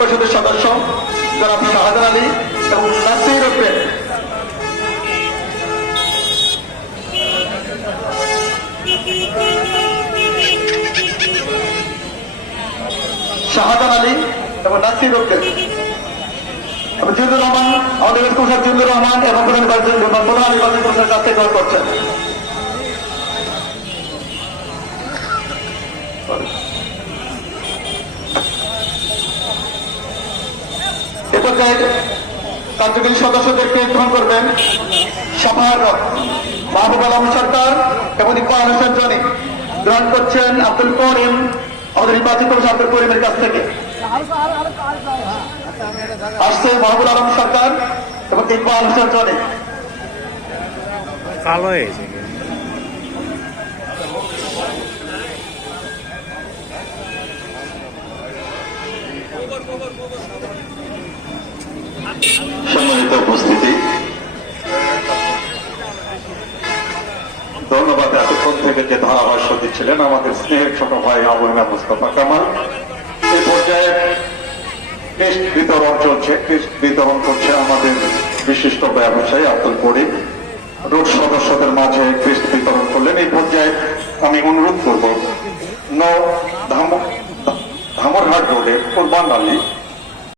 পরিষদের সদস্য জনাব শাহজাহান আলী এবং নাসির উদ্দিন। শাহজাহান আলী এবং নাসির উদ্দিন এবং জিল্লুর রহমান, আমাদের প্রফেসর জিল্লুর রহমান এবং প্রধান নির্বাচন প্রফেসর কাছ থেকে গ্রহণ করছেন। এ পর্যায়ে কার্যকরী সদস্যদেরকে গ্রহণ করবেন সাভার মাহবুব আলম সরকার এবং ইকবাল হোসেন জনি। গ্রহণ করছেন আব্দুল করিম, আমাদের নির্বাচিত আব্দুল করিমের কাছ থেকে। আসছে মাহবুব আলম সরকার এবং ইকবাল হোসেন জনি। কালো হয়েছে সম্মানিত উপস্থিতি, ধন্যবাদ। এতক্ষণ থেকে যে ধারাভাষ্য দিচ্ছিলেন আমাদের স্নেহের ছোট ভাই আবু হেনা মুস্তাফা কামাল। এই পর্যায়ে টেস্ট বিতরণ চলছে। টেস্ট বিতরণ করছে আমাদের বিশিষ্ট ব্যবসায়ী আব্দুল করিম। রোড সদস্যদের মাঝে টেস্ট বিতরণ করলেন। এই পর্যায়ে আমি অনুরোধ করব ধামরহাট রোডে কোরবান আলী